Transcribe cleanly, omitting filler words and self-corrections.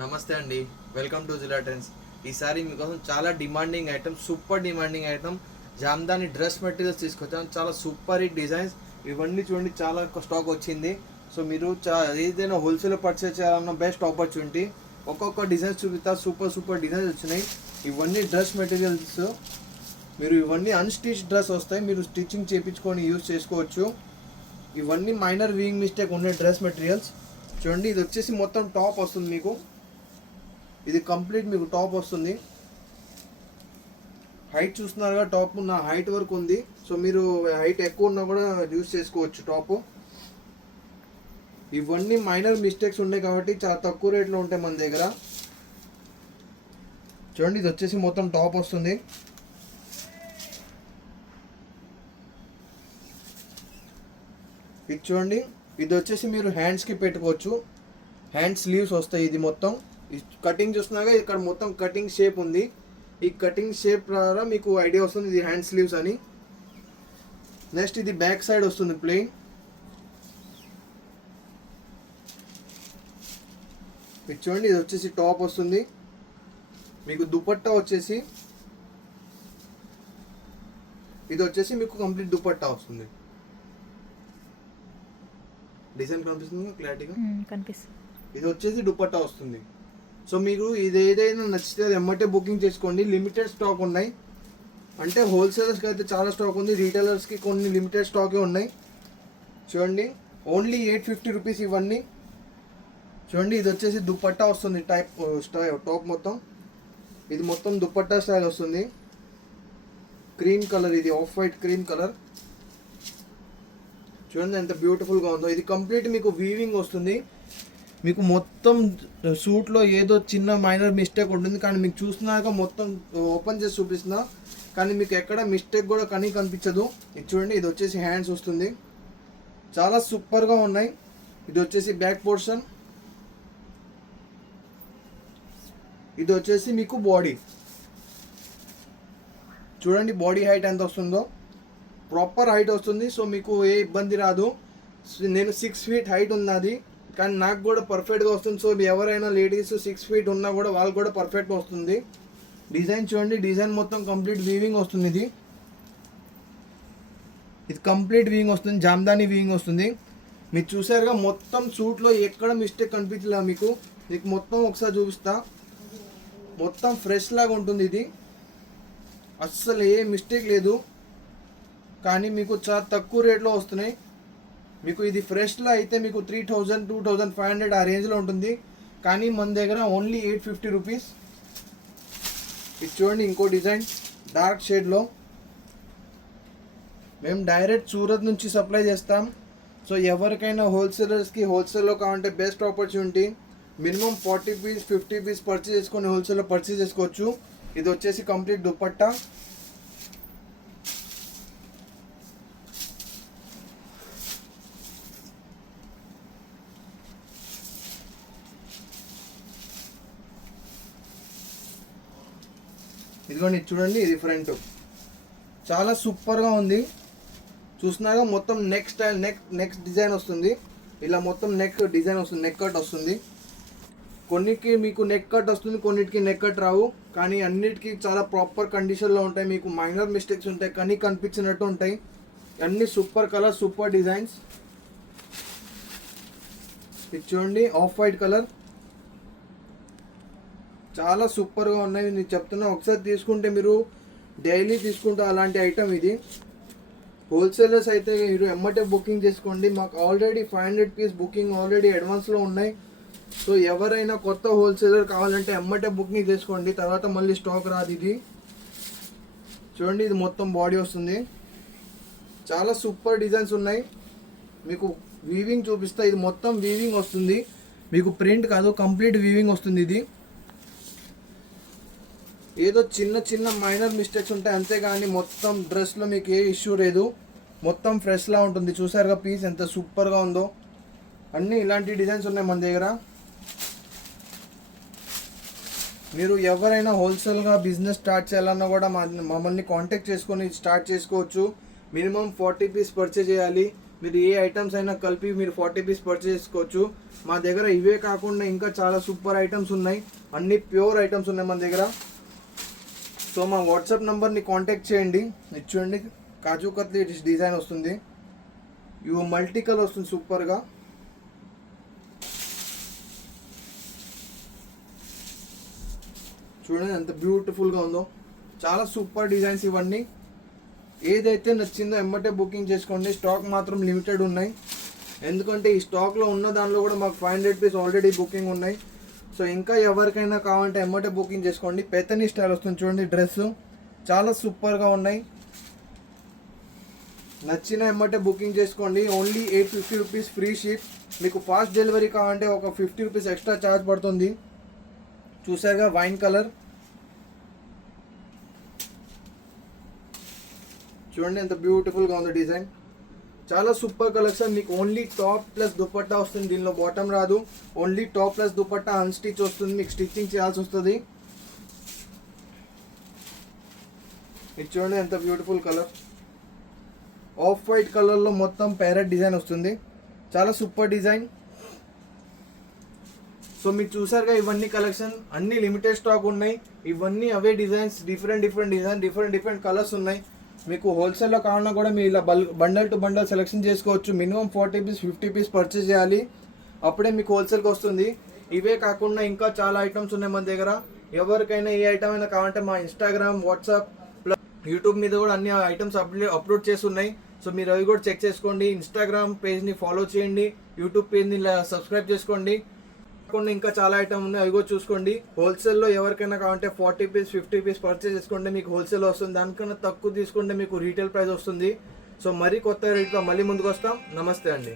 నమస్తే అండి, welcome to జిలా trends. ఈసారి మీకోసం చాలా demanding item, super demanding item Jamdani dress materials తీసుకొచ్చాను. చాలా సూపర్ హిట్ డిజైన్స్ ఇవన్నీ చూడండి, చాలా స్టాక్ వచ్చింది. సో మీరు ఏదైనా హోల్సేల్ పర్చేస్ చేయాలన్న బెస్ట్ ఆపర్చునిటీ. ఒక్కొక్క డిజైన్స్ చూపిస్తా, సూపర్ డిజైన్స్ వచ్చినాయి. ఇవన్నీ డ్రెస్ మెటీరియల్స్, మీరు ఇవన్నీ అన్స్టిచ్ డ్రెస్ వస్తాయి, మీరు స్టిచ్చింగ్ చేయించుకొని యూజ్ చేసుకోవచ్చు. ఇవన్నీ మైనర్ వీయింగ్ మిస్టేక్ ఉన్న డ్రెస్ మెటీరియల్స్. చూడండి, ఇది వచ్చేసి మొత్తం టాప్ వస్తుంది మీకు. ఇది కంప్లీట్ మీకు టాప్ వస్తుంది. హైట్ చూస్తున్నారుగా, టాప్ నా హైట్ వరకు ఉంది. సో మీరు హైట్ ఎక్కువ ఉన్నా కూడా యూజ్ చేసుకోవచ్చు టాప్. ఇవన్నీ మైనర్ మిస్టేక్స్ ఉన్నాయి కాబట్టి చాలా తక్కువ రేట్లో ఉంటాయి మన దగ్గర. చూడండి, ఇది వచ్చేసి మొత్తం టాప్ వస్తుంది. ఇది చూడండి, ఇది వచ్చేసి మీరు హ్యాండ్స్కి పెట్టుకోవచ్చు. హ్యాండ్ స్లీవ్స్ వస్తాయి. ఇది మొత్తం కటింగ్ చూస్తున్నాగా, ఇక్కడ మొత్తం కటింగ్ షేప్ ఉంది. ఈ కటింగ్ షేప్ ద్వారా మీకు ఐడియా వస్తుంది ఇది హ్యాండ్ స్లీవ్స్ అని. నెక్స్ట్ ఇది బ్యాక్ సైడ్ వస్తుంది ప్లెయిన్. ఇది చూడండి, ఇది వచ్చేసి టాప్ వస్తుంది. మీకు దుపట్టా వచ్చేసి ఇది వచ్చేసి మీకు కంప్లీట్ దుపట్టా వస్తుంది. డిజైన్ కనిపిస్తుంది క్లారిటీగా కనిపిస్తుంది. ఇది వచ్చేసి దుపట్టా వస్తుంది. సో మీకు ఇది ఏదైనా నచ్చితే అది ఎమ్మటే బుకింగ్ చేసుకోండి. లిమిటెడ్ స్టాక్ ఉన్నాయి. అంటే హోల్సేలర్స్కి అయితే చాలా స్టాక్ ఉంది, రీటైలర్స్కి కొన్ని లిమిటెడ్ స్టాకే ఉన్నాయి. చూడండి, ఓన్లీ 850 రూపీస్ ఇవన్నీ. చూడండి, ఇది వచ్చేసి దుపట్టా వస్తుంది. టాప్ మొత్తం ఇది మొత్తం దుపట్టా స్టైల్ వస్తుంది. క్రీమ్ కలర్, ఇది ఆఫ్ వైట్ క్రీమ్ కలర్. చూడండి ఎంత బ్యూటిఫుల్గా ఉందో. ఇది కంప్లీట్ మీకు వీవింగ్ వస్తుంది. మీకు మొత్తం సూట్లో ఏదో చిన్న మైనర్ మిస్టేక్ ఉంటుంది, కానీ మీకు చూస్తున్నాక మొత్తం ఓపెన్ చేసి చూపిస్తున్నా, కానీ మీకు ఎక్కడ మిస్టేక్ కూడా కనిపించదు. ఇది చూడండి, ఇది వచ్చేసి హ్యాండ్స్ వస్తుంది. చాలా సూపర్గా ఉన్నాయి. ఇది వచ్చేసి బ్యాక్ పోర్షన్. ఇది వచ్చేసి మీకు బాడీ. చూడండి బాడీ హైట్ ఎంత వస్తుందో, ప్రాపర్ హైట్ వస్తుంది. సో మీకు ఏ ఇబ్బంది రాదు. నేను 6 ఫీట్ హైట్ ఉన్నది, కానీ నాకు కూడా పర్ఫెక్ట్గా వస్తుంది. సో ఎవరైనా లేడీస్ 6 ఫీట్ ఉన్నా కూడా వాళ్ళకి కూడా పర్ఫెక్ట్గా వస్తుంది. డిజైన్ చూడండి, డిజైన్ మొత్తం కంప్లీట్ వీవింగ్ వస్తుంది. ఇది కంప్లీట్ వీవింగ్ వస్తుంది, జామ్దాని వీవింగ్ వస్తుంది. మీరు చూసారుగా మొత్తం సూట్లో ఎక్కడ మిస్టేక్ కనిపించలే మీకు మొత్తం ఒకసారి చూపిస్తా. మొత్తం ఫ్రెష్ లాగా ఉంటుంది. ఇది అస్సలు ఏ మిస్టేక్ లేదు, కానీ మీకు చాలా తక్కువ రేట్లో వస్తున్నాయి. మీకు ఇది ఫ్రెష్లో అయితే మీకు 3000, 2500 ఆ రేంజ్లో ఉంటుంది, కానీ మన దగ్గర ఓన్లీ 850 రూపీస్. ఇది చూడండి, ఇంకో డిజైన్ డార్క్ షేడ్లో. మేము డైరెక్ట్ సూరత్ నుంచి సప్లై చేస్తాం. సో ఎవరికైనా హోల్సేలర్స్కి హోల్సేల్లో కావాలంటే best opportunity. Minimum 40 piece 50 piece purchase చేసుకొని హోల్సేల్లో పర్చేస్ చేసుకోవచ్చు. ఇది వచ్చేసి కంప్లీట్ దుపట్టా. ఇదిగోండి చూడండి, ఇది ఫ్రంట్ చాలా సూపర్గా ఉంది. చూస్తున్నాగా మొత్తం నెక్ స్టైల్, నెక్ డిజైన్ వస్తుంది. ఇలా మొత్తం నెక్ డిజైన్ వస్తుంది, నెక్ కట్ వస్తుంది. కొన్నిటికి మీకు నెక్ కట్ వస్తుంది, కొన్నిటికి నెక్ కట్ రావు, కానీ అన్నిటికీ చాలా ప్రాపర్ కండిషన్లో ఉంటాయి. మీకు మైనర్ మిస్టేక్స్ ఉంటాయి, కానీ కనిపించినట్టు ఉంటాయి. అన్ని సూపర్ కలర్, సూపర్ డిజైన్స్. ఇది చూడండి, ఆఫ్ వైట్ కలర్. చాలా సూపర్గా ఉన్నాయి. నేను చెప్తున్నా, ఒకసారి తీసుకుంటే మీరు డైలీ తీసుకుంటే అలాంటి ఐటమ్ ఇది. హోల్సేలర్స్ అయితే మీరు ఎమ్మటే బుకింగ్ చేసుకోండి. మాకు ఆల్రెడీ 500 పీస్ బుకింగ్ ఆల్రెడీ అడ్వాన్స్లో ఉన్నాయి. సో ఎవరైనా కొత్త హోల్సేలర్ కావాలంటే ఎమ్మటే బుకింగ్ చేసుకోండి, తర్వాత మళ్ళీ స్టాక్ రాదు. ఇది చూడండి, ఇది మొత్తం బాడీ వస్తుంది. చాలా సూపర్ డిజైన్స్ ఉన్నాయి. మీకు వీవింగ్ చూపిస్తా. ఇది మొత్తం వీవింగ్ వస్తుంది, మీకు ప్రింట్ కాదు, కంప్లీట్ వీవింగ్ వస్తుంది. ఇది ఏదో చిన్న మైనర్ మిస్టేక్స్ ఉంటాయి అంతేగాని మొత్తం డ్రెస్లో మీకు ఏ ఇష్యూ లేదు. మొత్తం ఫ్రెష్లా ఉంటుంది. చూసారుగా పీస్ ఎంత సూపర్గా ఉందో. అన్నీ ఇలాంటి డిజైన్స్ ఉన్నాయి మన దగ్గర. మీరు ఎవరైనా హోల్సేల్గా బిజినెస్ స్టార్ట్ చేయాలన్నా కూడా మమ్మల్ని కాంటాక్ట్ చేసుకొని స్టార్ట్ చేసుకోవచ్చు. మినిమం 40 పీస్ పర్చేజ్ చేయాలి. మీరు ఏ ఐటమ్స్ అయినా కలిపి మీరు 40 పీస్ పర్చేజ్ చేసుకోవచ్చు. మా దగ్గర ఇవే కాకుండా ఇంకా చాలా సూపర్ ఐటమ్స్ ఉన్నాయి, అన్ని ప్యూర్ ఐటమ్స్ ఉన్నాయి మన దగ్గర. సో మా వాట్సాప్ నెంబర్ని కాంటాక్ట్ చేయండి. ఇది చూడండి, కాజు కత్లీ డిజైన్ వస్తుంది, ఇవి మల్టీ కలర్ వస్తుంది సూపర్గా. చూడండి ఎంత బ్యూటిఫుల్గా ఉందో, చాలా సూపర్ డిజైన్స్ ఇవన్నీ. ఏదైతే నచ్చిందో ఎమ్మటే బుకింగ్ చేసుకోండి. స్టాక్ మాత్రం లిమిటెడ్ ఉన్నాయి, ఎందుకంటే ఈ స్టాక్లో ఉన్న దానిలో కూడా మాకు 500 పీస్ ఆల్రెడీ బుకింగ్ ఉన్నాయి. సో ఇంకా ఎవరికైనా కావాలంటే ఎమ్మటే బుకింగ్ చేసుకోండి. పెతనీ స్టైల్ వస్తుంది చూడండి, డ్రెస్ చాలా సూపర్గా ఉన్నాయి. నచ్చిన ఎమ్మటే బుకింగ్ చేసుకోండి. Only 850 rupees free ship. మీకు ఫాస్ట్ డెలివరీ కావాలంటే ఒక 50 రూపీస్ ఎక్స్ట్రా ఛార్జ్ పడుతుంది. చూసారుగా వైన్ కలర్, చూడండి ఎంత బ్యూటిఫుల్గా ఉంది డిజైన్, చాలా సూపర్ కలెక్షన్. మీకు ఓన్లీ టాప్ ప్లస్ దుపట్టా వస్తుంది, దీనిలో బాటమ్ రాదు. Only top plus dupatta unstitch వస్తుంది, మీకు స్టిచ్చింగ్ చేయాల్సి వస్తుంది. ఇది చూడండి ఎంత బ్యూటిఫుల్ కలర్, ఆఫ్ వైట్ కలర్లో మొత్తం ప్యారెట్ డిజైన్ వస్తుంది, చాలా సూపర్ డిజైన్. సో మీరు చూసారుగా ఇవన్నీ కలెక్షన్, అన్ని లిమిటెడ్ స్టాక్ ఉన్నాయి. ఇవన్నీ అవే designs, different design, different colours ఉన్నాయి. మీకు హోల్సేల్లో కావాలన్నా కూడా మీరు ఇలా బండల్ టు బండల్ సెలెక్షన్ చేసుకోవచ్చు. మినిమం 40 పీస్ 50 పీస్ పర్చేస్ చేయాలి, అప్పుడే మీకు హోల్సేల్కి వస్తుంది. ఇవే కాకుండా ఇంకా చాలా ఐటమ్స్ ఉన్నాయి మన దగ్గర. ఎవరికైనా ఏ ఐటమ్ అయినా కావాలంటే మా ఇన్స్టాగ్రామ్, వాట్సాప్, యూట్యూబ్ మీద కూడా అన్ని ఐటమ్స్ అప్లోడ్ చేసి ఉన్నాయి. సో మీరు అవి కూడా చెక్ చేసుకోండి. ఇన్స్టాగ్రామ్ పేజ్ని ఫాలో చేయండి, యూట్యూబ్ పేజ్ని సబ్స్క్రైబ్ చేసుకోండి. కాకుండా ఇంకా చాలా ఐటమ్ ఉన్నాయి, అవి కూడా చూసుకోండి. హోల్సేల్లో ఎవరికైనా కావాలంటే 40 పీస్ 50 పీస్ పర్చేస్ చేసుకుంటే మీకు హోల్సేల్ వస్తుంది. దానికన్నా తక్కువ తీసుకుంటే మీకు రీటైల్ ప్రైస్ వస్తుంది. సో మరీ కొత్త రేట్తో మళ్ళీ ముందుకు వస్తాం. నమస్తే అండి.